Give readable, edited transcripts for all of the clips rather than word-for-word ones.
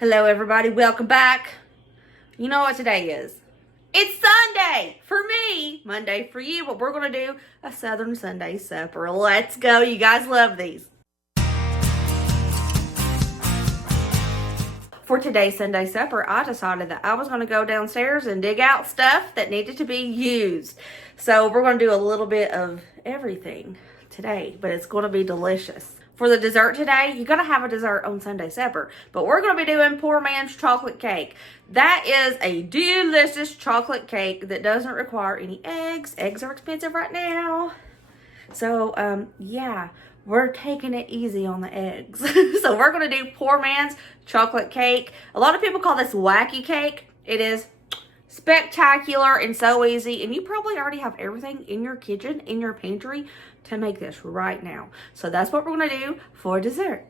Hello everybody, welcome back. You know what today is? It's Sunday for me, Monday for you, but we're going to do a Southern Sunday supper. Let's go, you guys love these. For today's Sunday supper, I decided that I was going to go downstairs and dig out stuff that needed to be used. So we're going to do a little bit of everything today, but it's going to be delicious. For the dessert today, you got to have a dessert on Sunday supper, but we're going to be doing poor man's chocolate cake. That is a delicious chocolate cake that doesn't require any eggs. Eggs are expensive right now. So, yeah, we're taking it easy on the eggs. So we're going to do poor man's chocolate cake. A lot of people call this wacky cake. It is spectacular and so easy, and you probably already have everything in your kitchen, in your pantry, to make this right now. So that's what we're going to do for dessert.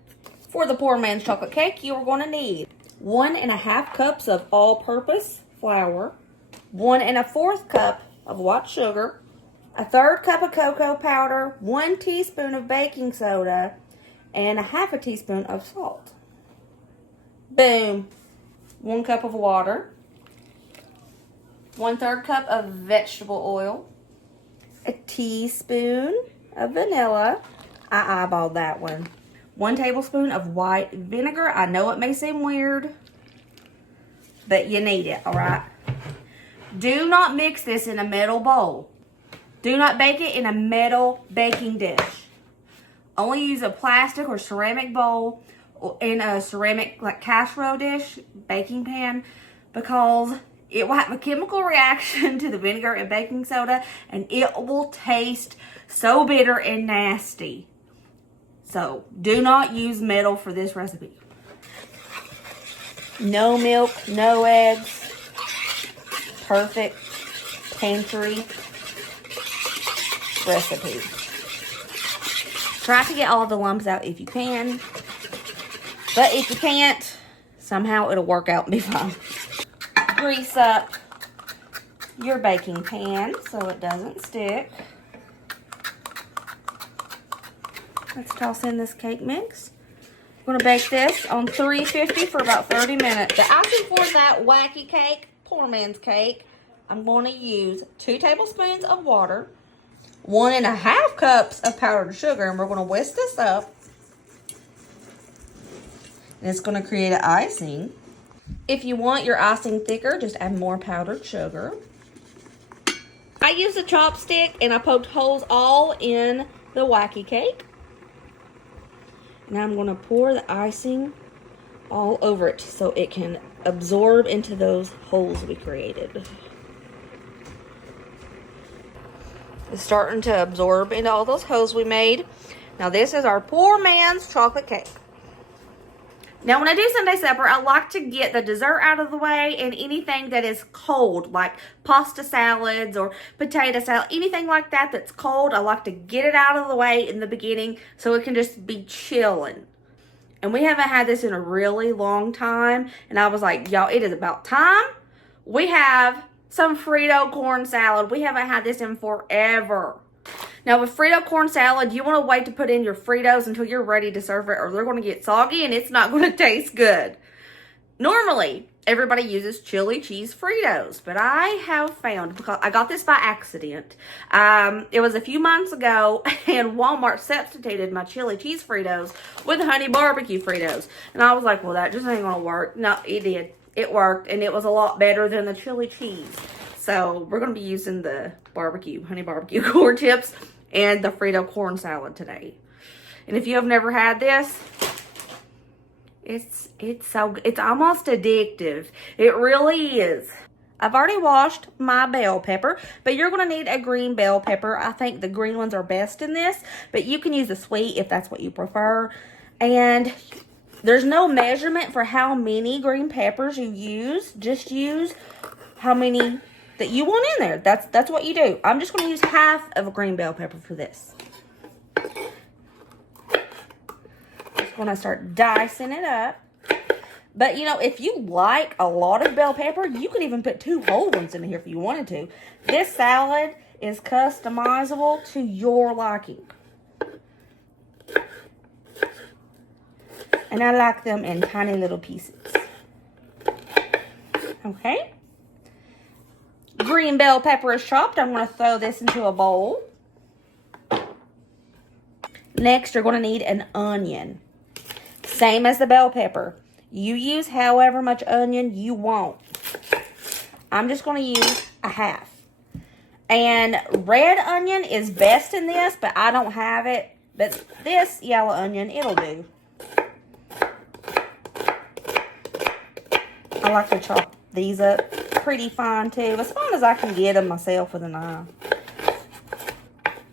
For the poor man's chocolate cake, you are going to need 1.5 cups of all-purpose flour, 1 1/4 cup of white sugar, 1/3 cup of cocoa powder, 1 teaspoon of baking soda, and 1/2 teaspoon of salt. Boom. 1 cup of water, 1/3 cup of vegetable oil, a teaspoon of vanilla. I eyeballed that one. 1 tablespoon of white vinegar. I know it may seem weird, but you need it, all right? Do not mix this in a metal bowl. Do not bake it in a metal baking dish. Only use a plastic or ceramic bowl or in a ceramic like casserole dish, baking pan, because it will have a chemical reaction to the vinegar and baking soda, and it will taste so bitter and nasty. So, do not use metal for this recipe. No milk, no eggs. Perfect pantry recipe. Try to get all the lumps out if you can. But if you can't, somehow it'll work out and be fine. Grease up your baking pan so it doesn't stick. Let's toss in this cake mix. We're going to bake this on 350 for about 30 minutes. The icing for that wacky cake, poor man's cake, I'm going to use 2 tablespoons of water, 1.5 cups of powdered sugar, and we're going to whisk this up. And it's going to create an icing. If you want your icing thicker, just add more powdered sugar. I used a chopstick and I poked holes all in the wacky cake. Now I'm going to pour the icing all over it so it can absorb into those holes we created. It's starting to absorb into all those holes we made. Now this is our poor man's chocolate cake. Now, when I do Sunday supper, I like to get the dessert out of the way and anything that is cold, like pasta salads or potato salad, anything like that that's cold, I like to get it out of the way in the beginning so it can just be chilling. And we haven't had this in a really long time, and I was like, y'all, it is about time. We have some Frito corn salad. We haven't had this in forever. Now, with Frito corn salad, you want to wait to put in your Fritos until you're ready to serve it, or they're going to get soggy and it's not going to taste good. Normally, everybody uses chili cheese Fritos, but I have found, because I got this by accident, it was a few months ago, and Walmart substituted my chili cheese Fritos with honey barbecue Fritos. And I was like, well, that just ain't going to work. No, it did. It worked, and it was a lot better than the chili cheese. So we're going to be using the honey barbecue corn chips and the Frito corn salad today. And if you have never had this, it's almost addictive. It really is. I've already washed my bell pepper, but you're going to need a green bell pepper. I think the green ones are best in this, but you can use a sweet if that's what you prefer. And there's no measurement for how many green peppers you use. Just use how many that you want in there. That's what you do. I'm just going to use half of a green bell pepper for this. Just going to start dicing it up. But, you know, if you like a lot of bell pepper, you could even put 2 whole ones in here if you wanted to. This salad is customizable to your liking. And I like them in tiny little pieces. Okay. Green bell pepper is chopped. I'm going to throw this into a bowl. Next, you're going to need an onion. Same as the bell pepper. You use however much onion you want. I'm just going to use a half. And red onion is best in this, but I don't have it. But this yellow onion, it'll do. I like to chop these up pretty fine too, as fine as I can get them myself with a knife.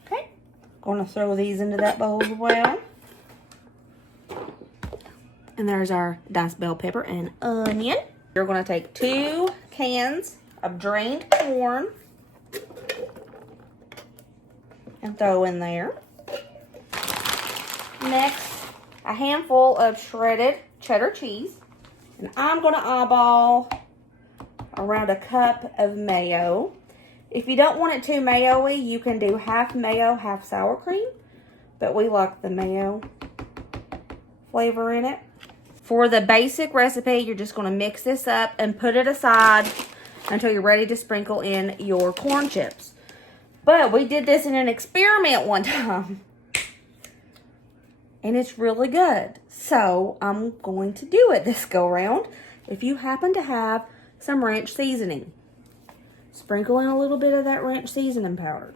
Okay, going to throw these into that bowl as well. And there's our diced bell pepper and onion. You're going to take 2 cans of drained corn and throw in there. Next, a handful of shredded cheddar cheese. And I'm going to eyeball around a cup of mayo. If you don't want it too mayo-y, you can do half mayo, half sour cream. But we like the mayo flavor in it. For the basic recipe, you're just going to mix this up and put it aside until you're ready to sprinkle in your corn chips. But we did this in an experiment one time. And it's really good. So I'm going to do it this go round. If you happen to have some ranch seasoning, sprinkle in a little bit of that ranch seasoning powder.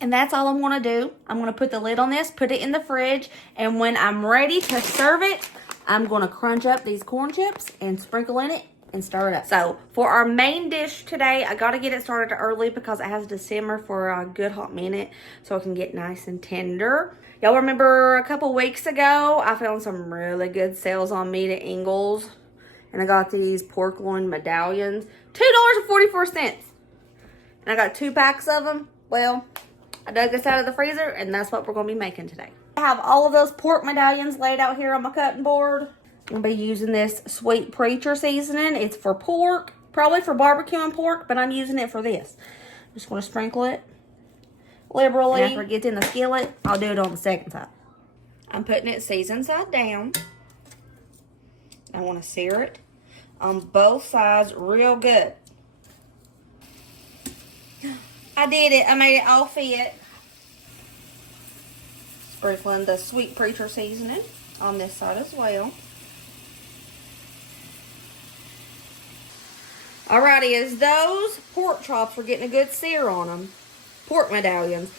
And that's all I'm going to do. I'm going to put the lid on this, put it in the fridge, and when I'm ready to serve it, I'm going to crunch up these corn chips and sprinkle in it and stir it up. So for our main dish today, I got to get it started early because it has to simmer for a good hot minute so it can get nice and tender. Y'all remember a couple weeks ago, I found some really good sales on meat at Ingles, and I got these pork loin medallions, $2.44. And I got 2 packs of them. Well, I dug this out of the freezer, and that's what we're going to be making today. I have all of those pork medallions laid out here on my cutting board. I'm going to be using this Sweet Preacher seasoning. It's for pork, probably for barbecue and pork, but I'm using it for this. I'm just going to sprinkle it liberally. And after it gets in the skillet, I'll do it on the second side. I'm putting it seasoned side down. I want to sear it on both sides real good. I did it. I made it all fit. Sprinkling the Sweet Preacher seasoning on this side as well. Alrighty, as those pork chops were getting a good sear on them, pork medallions,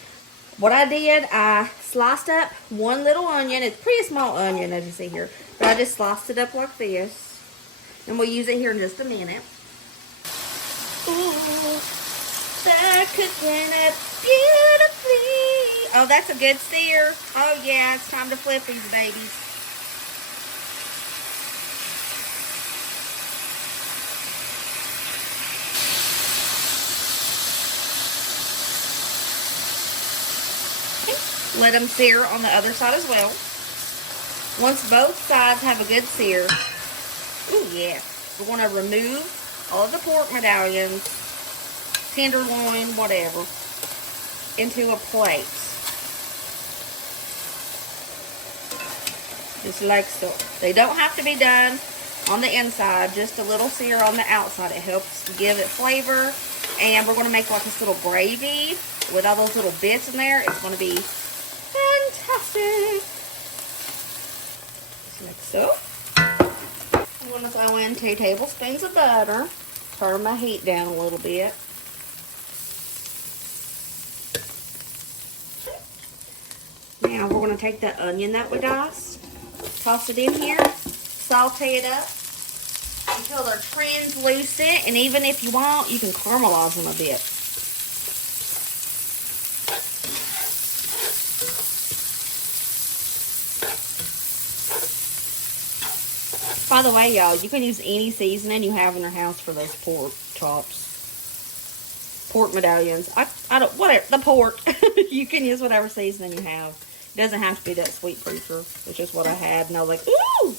what I did, I sliced up 1 little onion. It's a pretty small onion, as you see here. But I just sliced it up like this. And we'll use it here in just a minute. Ooh. They're cooking up beautifully. Oh, that's a good sear. Oh, yeah, it's time to flip these babies. Okay. Let them sear on the other side as well. Once both sides have a good sear, oh, yeah, we're going to remove all of the pork medallions, tenderloin, whatever, into a plate. Just like so. They don't have to be done on the inside, just a little sear on the outside. It helps give it flavor. And we're going to make like this little gravy with all those little bits in there. It's going to be fantastic. Just like so. I'm going to throw in 2 tablespoons of butter. Turn my heat down a little bit. Now we're going to take the onion that we diced, toss it in here, saute it up until they're translucent, and even if you want, you can caramelize them a bit. By the way, y'all, you can use any seasoning you have in your house for those pork chops. Pork medallions. I don't, whatever, the pork. You can use whatever seasoning you have. It doesn't have to be that Sweet Preacher, which is what I had. And I was like, ooh!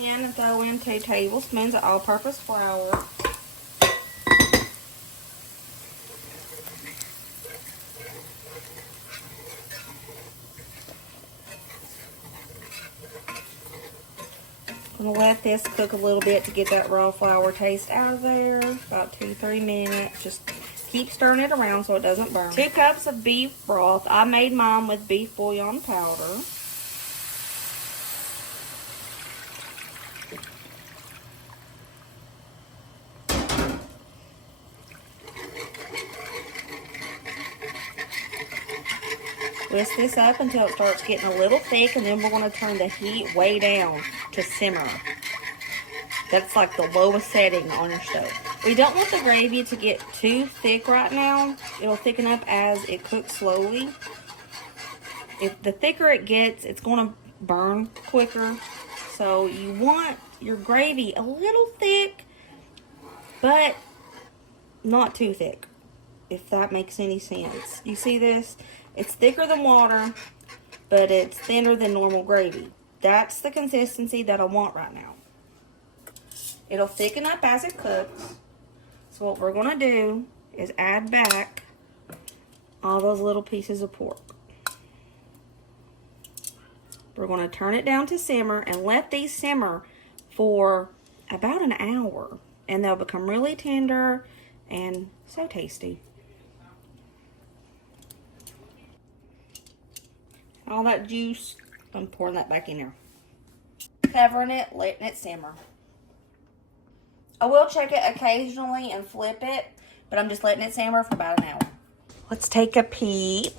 in and throw in 2 tablespoons of all-purpose flour. I'm going to let this cook a little bit to get that raw flour taste out of there. About 2-3 minutes. Just keep stirring it around so it doesn't burn. 2 cups of beef broth. I made mine with beef bouillon powder. Whisk this up until it starts getting a little thick, and then we're going to turn the heat way down to simmer. That's like the lowest setting on your stove. We don't want the gravy to get too thick right now. It'll thicken up as it cooks slowly. If the thicker it gets, it's going to burn quicker. So you want your gravy a little thick, but not too thick, if that makes any sense. You see this? It's thicker than water, but it's thinner than normal gravy. That's the consistency that I want right now. It'll thicken up as it cooks. So what we're going to do is add back all those little pieces of pork. We're going to turn it down to simmer and let these simmer for about an hour. And they'll become really tender and so tasty. All that juice, I'm pouring that back in there. Covering it, letting it simmer. I will check it occasionally and flip it, but I'm just letting it simmer for about an hour. Let's take a peep.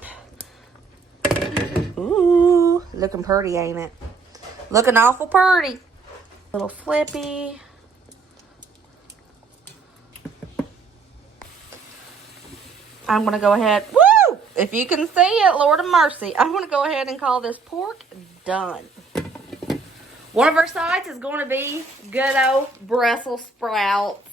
Ooh, looking pretty, ain't it? Looking awful pretty. Little flippy. I'm going to go ahead. Woo! If you can see it, Lord of mercy. I'm going to go ahead and call this pork done. One of our sides is going to be good old Brussel Sprouts.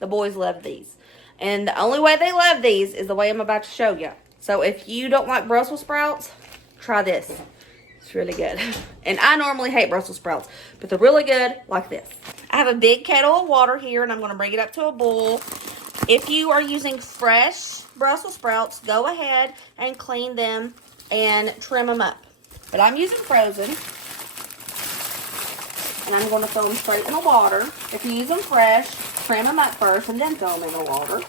The boys love these. And the only way they love these is the way I'm about to show you. So if you don't like Brussels sprouts, try this. It's really good. And I normally hate Brussels sprouts, but they're really good like this. I have a big kettle of water here, and I'm going to bring it up to a boil. If you are using fresh Brussels sprouts, go ahead and clean them and trim them up. But I'm using frozen. And I'm going to throw them straight in the water. If you use them fresh, trim them up first and then throw them in the water.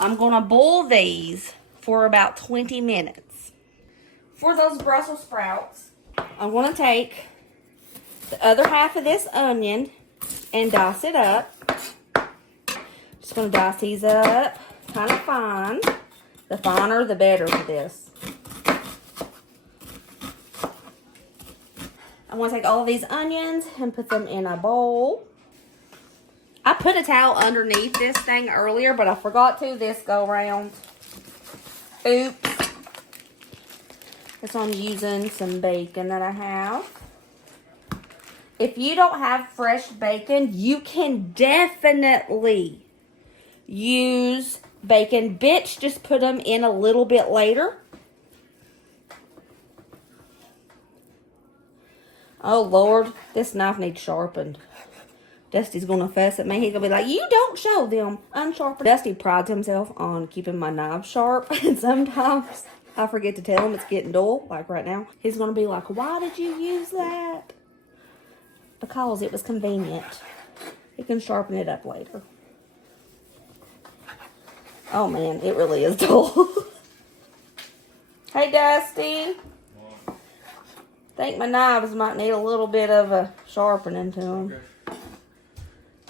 I'm going to boil these for about 20 minutes. For those Brussels sprouts, I'm going to take the other half of this onion and dice it up. Just going to dice these up kind of fine. The finer, the better for this. I'm going to take all of these onions and put them in a bowl. I put a towel underneath this thing earlier, but I forgot to this go around. Oops. So I'm using some bacon that I have. If you don't have fresh bacon, you can definitely use bacon bits. Just put them in a little bit later. Oh, Lord, this knife needs sharpened. Dusty's going to fuss at me. He's going to be like, you don't show them unsharpened. Dusty prides himself on keeping my knife sharp. And sometimes I forget to tell him it's getting dull, like right now. He's going to be like, why did you use that? Because it was convenient. He can sharpen it up later. Oh, man, it really is dull. Hey, Dusty. I think my knives might need a little bit of a sharpening to them.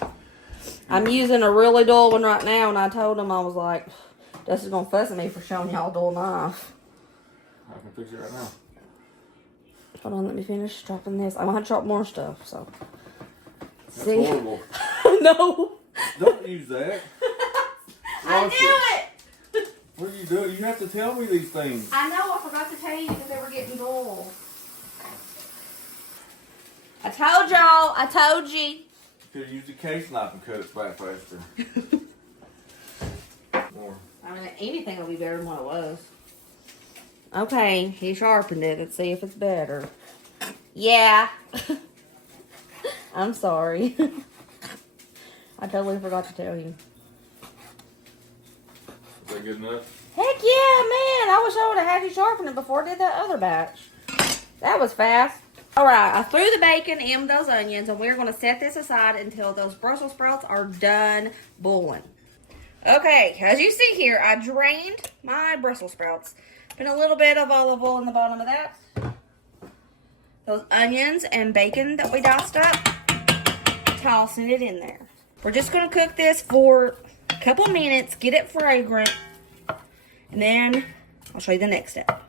Okay. I'm using a really dull one right now, and I told him, I was like, Dusty's going to fuss at me for showing y'all a dull knife. I can fix it right now. Hold on, let me finish chopping this. I'm going to have to chop more stuff, so. That's see? Horrible. No. Don't use that. I knew it. What are you doing? You have to tell me these things. I know, I forgot to tell you that they were getting dull. I told y'all. I told you. You could have used a case knife and cut it back faster. More. I mean, anything will be better than what it was. Okay, he sharpened it. Let's see if it's better. Yeah. I'm sorry. I totally forgot to tell you. Is that good enough? Heck yeah, man. I wish I would have had you sharpen it before I did that other batch. That was fast. Alright, I threw the bacon in those onions, and we're going to set this aside until those Brussels sprouts are done boiling. Okay, as you see here, I drained my Brussels sprouts. Put a little bit of olive oil in the bottom of that. Those onions and bacon that we diced up, tossing it in there. We're just going to cook this for a couple minutes, get it fragrant, and then I'll show you the next step.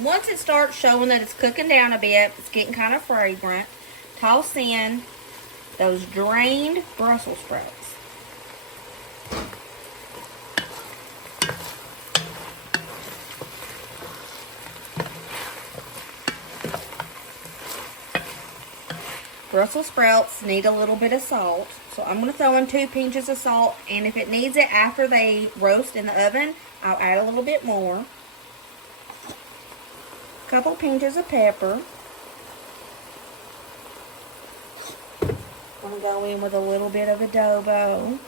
Once it starts showing that it's cooking down a bit, it's getting kind of fragrant, toss in those drained Brussels sprouts. Brussels sprouts need a little bit of salt, so I'm going to throw in 2 pinches of salt, and if it needs it after they roast in the oven, I'll add a little bit more. A couple pinches of pepper. I'm going to go in with a little bit of adobo.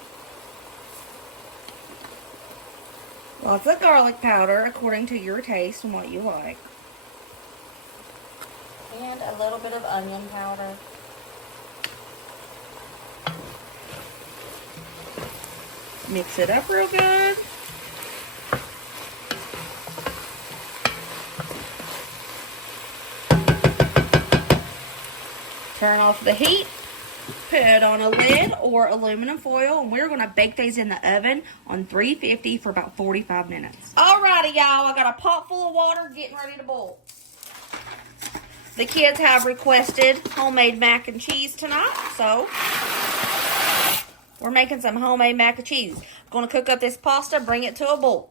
Lots of garlic powder according to your taste and what you like. And a little bit of onion powder. Mix it up real good. Turn off the heat. Put it on a lid or aluminum foil, and we're going to bake these in the oven on 350 for about 45 minutes. Alrighty, y'all. I got a pot full of water getting ready to boil. The kids have requested homemade mac and cheese tonight, so we're making some homemade mac and cheese. Going to cook up this pasta, bring it to a boil.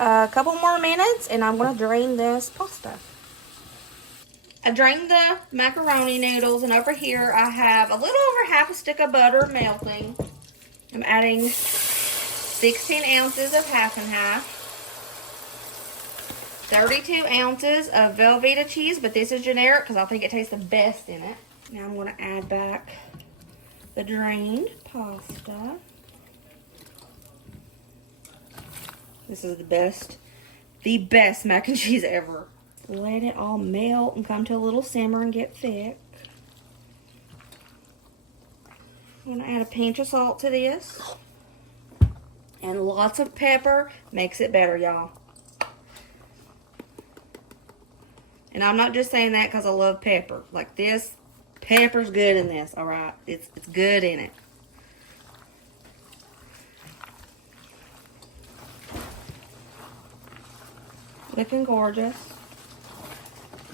A couple more minutes, and I'm going to drain this pasta. I drained the macaroni noodles, and over here I have a little over half a stick of butter melting. I'm adding 16 ounces of half and half. 32 ounces of Velveeta cheese, but this is generic because I think it tastes the best in it. Now I'm going to add back the drained pasta. This is the best mac and cheese ever. Let it all melt and come to a little simmer and get thick. I'm going to add a pinch of salt to this. And lots of pepper makes it better, y'all. And I'm not just saying that because I love pepper. Like this, pepper's good in this, alright? It's good in it. Looking gorgeous.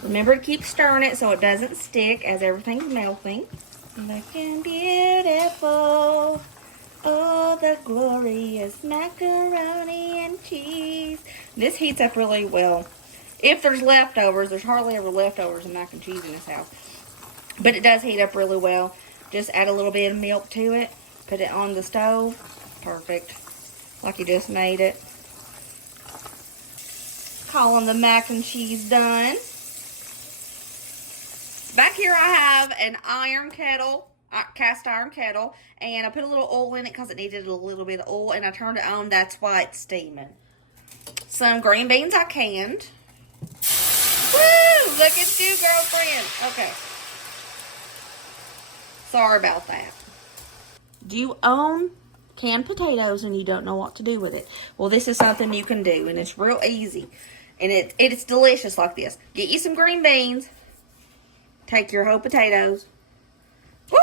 Remember to keep stirring it so it doesn't stick as everything's melting. Looking beautiful. Oh, the glorious macaroni and cheese. This heats up really well. If there's leftovers, there's hardly ever leftovers of mac and cheese in this house. But it does heat up really well. Just add a little bit of milk to it. Put it on the stove. Perfect. Like you just made it. Calling the mac and cheese done. Back here I have an iron kettle, cast iron kettle, and I put a little oil in it because it needed a little bit of oil, and I turned it on. That's why it's steaming. Some green beans I canned. Woo! Look at you, girlfriend. Okay. Sorry about that. Do you own canned potatoes and you don't know what to do with it? Well, this is something you can do, and it's real easy. And it's delicious like this. Get you some green beans. Take your whole potatoes. Whoop!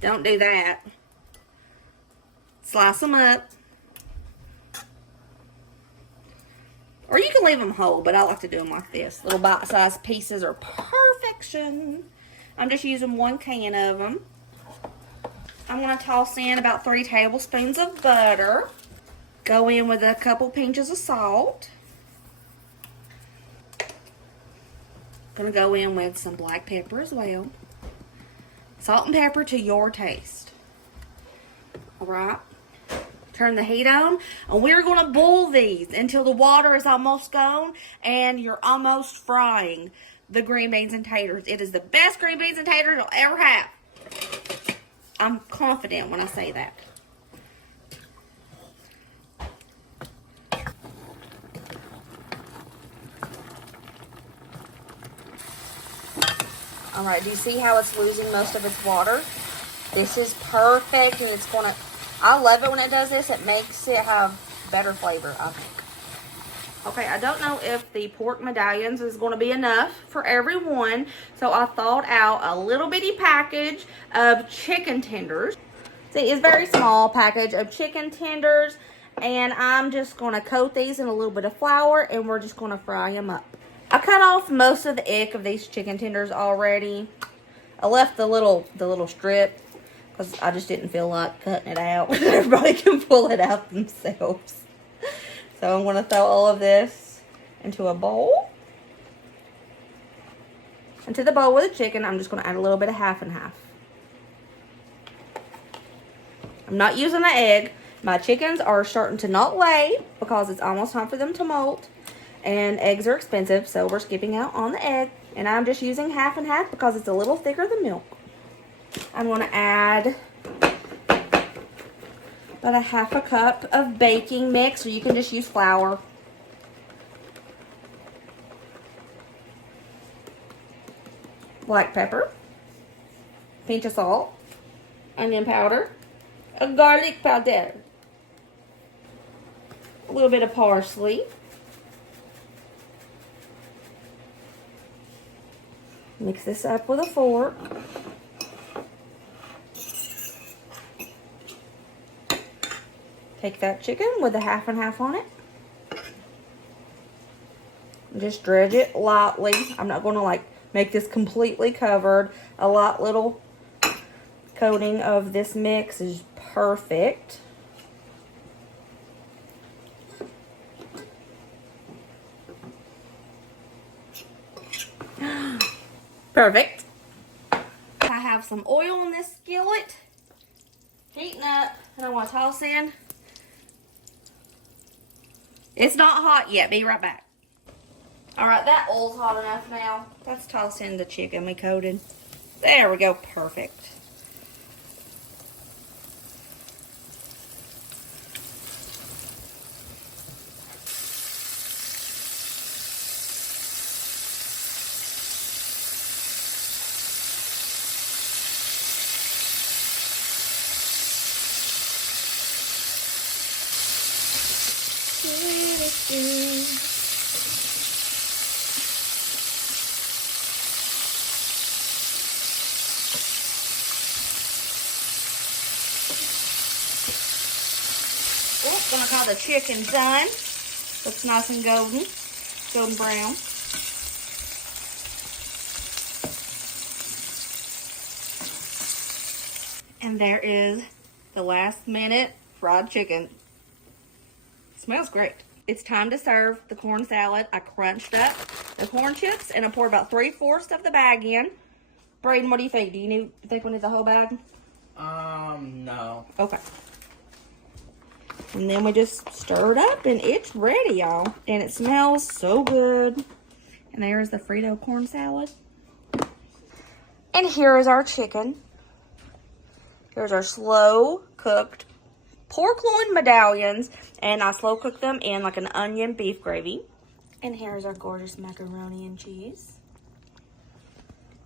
Don't do that. Slice them up. Or you can leave them whole, but I like to do them like this. Little bite-sized pieces are perfection. I'm just using 1 can of them. I'm going to toss in about 3 tablespoons of butter. Go in with a couple pinches of salt. Going to go in with some black pepper as well. Salt and pepper to your taste. All right. Turn the heat on, and we're going to boil these until the water is almost gone and you're almost frying the green beans and taters. It is the best green beans and taters you'll ever have. I'm confident when I say that. All right, do you see how it's losing most of its water? This is perfect, and it's gonna, I love it when it does this. It makes it have better flavor, I think. Okay, I don't know if the pork medallions is going to be enough for everyone, so I thought out a little bitty package of chicken tenders. See, it's a very small package of chicken tenders, and I'm just going to coat these in a little bit of flour, and we're just going to fry them up. I cut off most of the ick of these chicken tenders already. I left the little strip because I just didn't feel like cutting it out. Everybody can pull it out themselves. So I'm going to throw all of this into a bowl. Into the bowl with the chicken, I'm just going to add a little bit of half and half. I'm not using an egg. My chickens are starting to not lay because it's almost time for them to molt. And eggs are expensive, so we're skipping out on the egg. And I'm just using half and half because it's a little thicker than milk. I'm going to add about a half a cup of baking mix, or you can just use flour. Black pepper, pinch of salt, onion powder, a garlic powder, a little bit of parsley, mix this up with a fork. Take that chicken with the half and half on it. Just dredge it lightly. I'm not going to like make this completely covered. A light little coating of this mix is perfect. Perfect. I have some oil in this skillet, heating up, and I want to toss in. It's not hot yet. Be right back. All right, that oil's hot enough now. Let's toss in the chicken we coated. There we go. Perfect. Gonna call the chicken done. Looks nice and golden brown. And there is the last minute fried chicken. Smells great. It's time to serve the corn salad. I crunched up the corn chips and I poured about 3/4 of the bag in. Braden, what do you think? Do you think we need the whole bag? No. Okay. And then we just stir it up and it's ready, y'all. And it smells so good. And there's the Frito corn salad. And here is our chicken. Here's our slow cooked pork loin medallions. And I slow cooked them in like an onion beef gravy. And here's our gorgeous macaroni and cheese.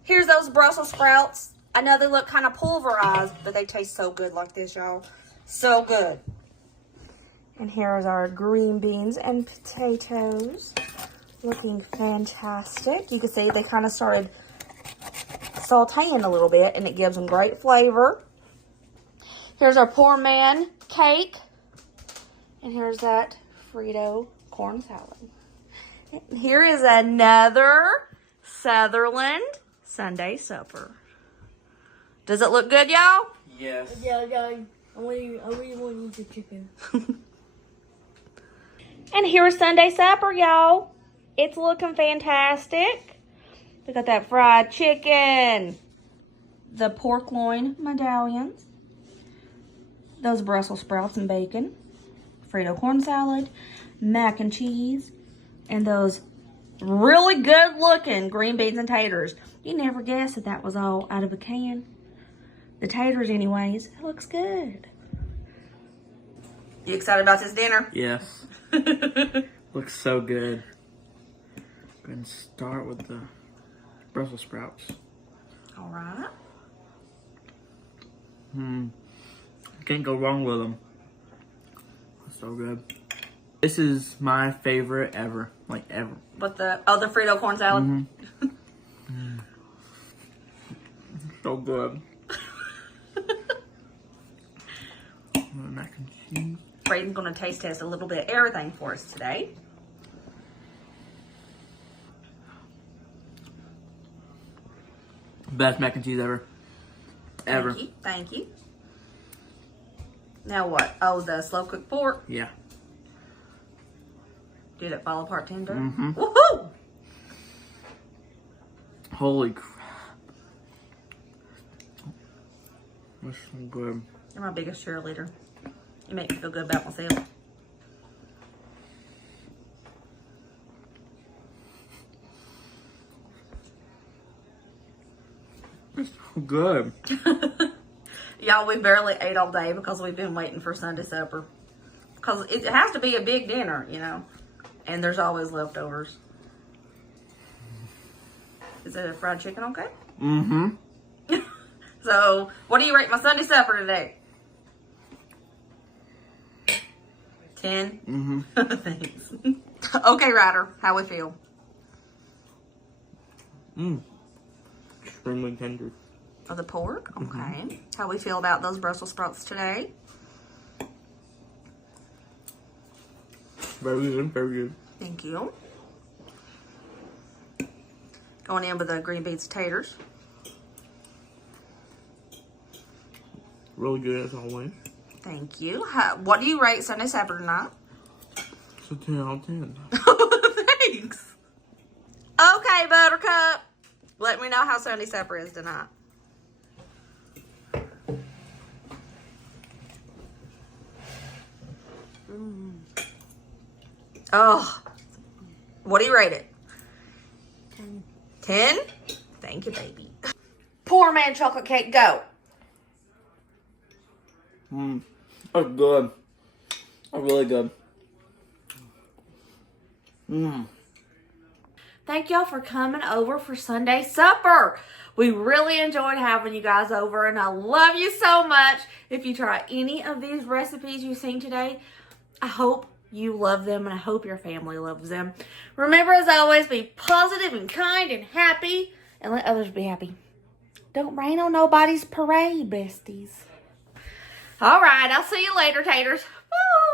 Here's those Brussels sprouts. I know they look kind of pulverized, but they taste so good like this, y'all. So good. And here is our green beans and potatoes. Looking fantastic. You can see they kind of started sauteing a little bit, and it gives them great flavor. Here's our poor man cake. And here's that Frito corn salad. And here is another Sutherland Sunday supper. Does it look good, y'all? Yes. Yeah, I really want to eat the chicken. And here's Sunday supper, y'all. It's looking fantastic. We got that fried chicken, the pork loin medallions, those Brussels sprouts and bacon, Frito corn salad, mac and cheese, and those really good looking green beans and taters. You never guessed that that was all out of a can. The taters anyways. It looks good. You excited about this dinner? Yes. Looks so good. Go ahead and start with the Brussels sprouts. All right. Can't go wrong with them. So good. This is my favorite ever. Like ever. But the Frito corn salad. So good. Mac and cheese. Braden's gonna taste test a little bit of everything for us today. Best mac and cheese ever. Ever. Thank you. Thank you. Now what? Oh, the slow cooked pork. Yeah. Did it fall apart tender? Mm-hmm. Woohoo! Holy crap. That's so good. You're my biggest cheerleader. You make me feel good about myself. It's so good. Y'all, we barely ate all day because we've been waiting for Sunday supper. Because it has to be a big dinner, you know. And there's always leftovers. Is it a fried chicken okay? Mm-hmm. So, what do you rate my Sunday supper today? 10? Mm-hmm. Thanks. Okay, Ryder, how we feel? Extremely tender. Of the pork? Okay. How we feel about those Brussels sprouts today? Very good, very good. Thank you. Going in with the green beans and taters. Really good as always. Thank you. What do you rate Sunday supper tonight? It's a 10 out of 10. Thanks. Okay, Buttercup. Let me know how Sunday supper is tonight. Oh, what do you rate it? 10. 10? Thank you, baby. Poor man chocolate cake, go. That's good. That's really good. Thank y'all for coming over for Sunday supper. We really enjoyed having you guys over, and I love you so much. If you try any of these recipes you've seen today, I hope you love them, and I hope your family loves them. Remember, as always, be positive and kind and happy, and let others be happy. Don't rain on nobody's parade, besties. All right, I'll see you later, taters. Bye.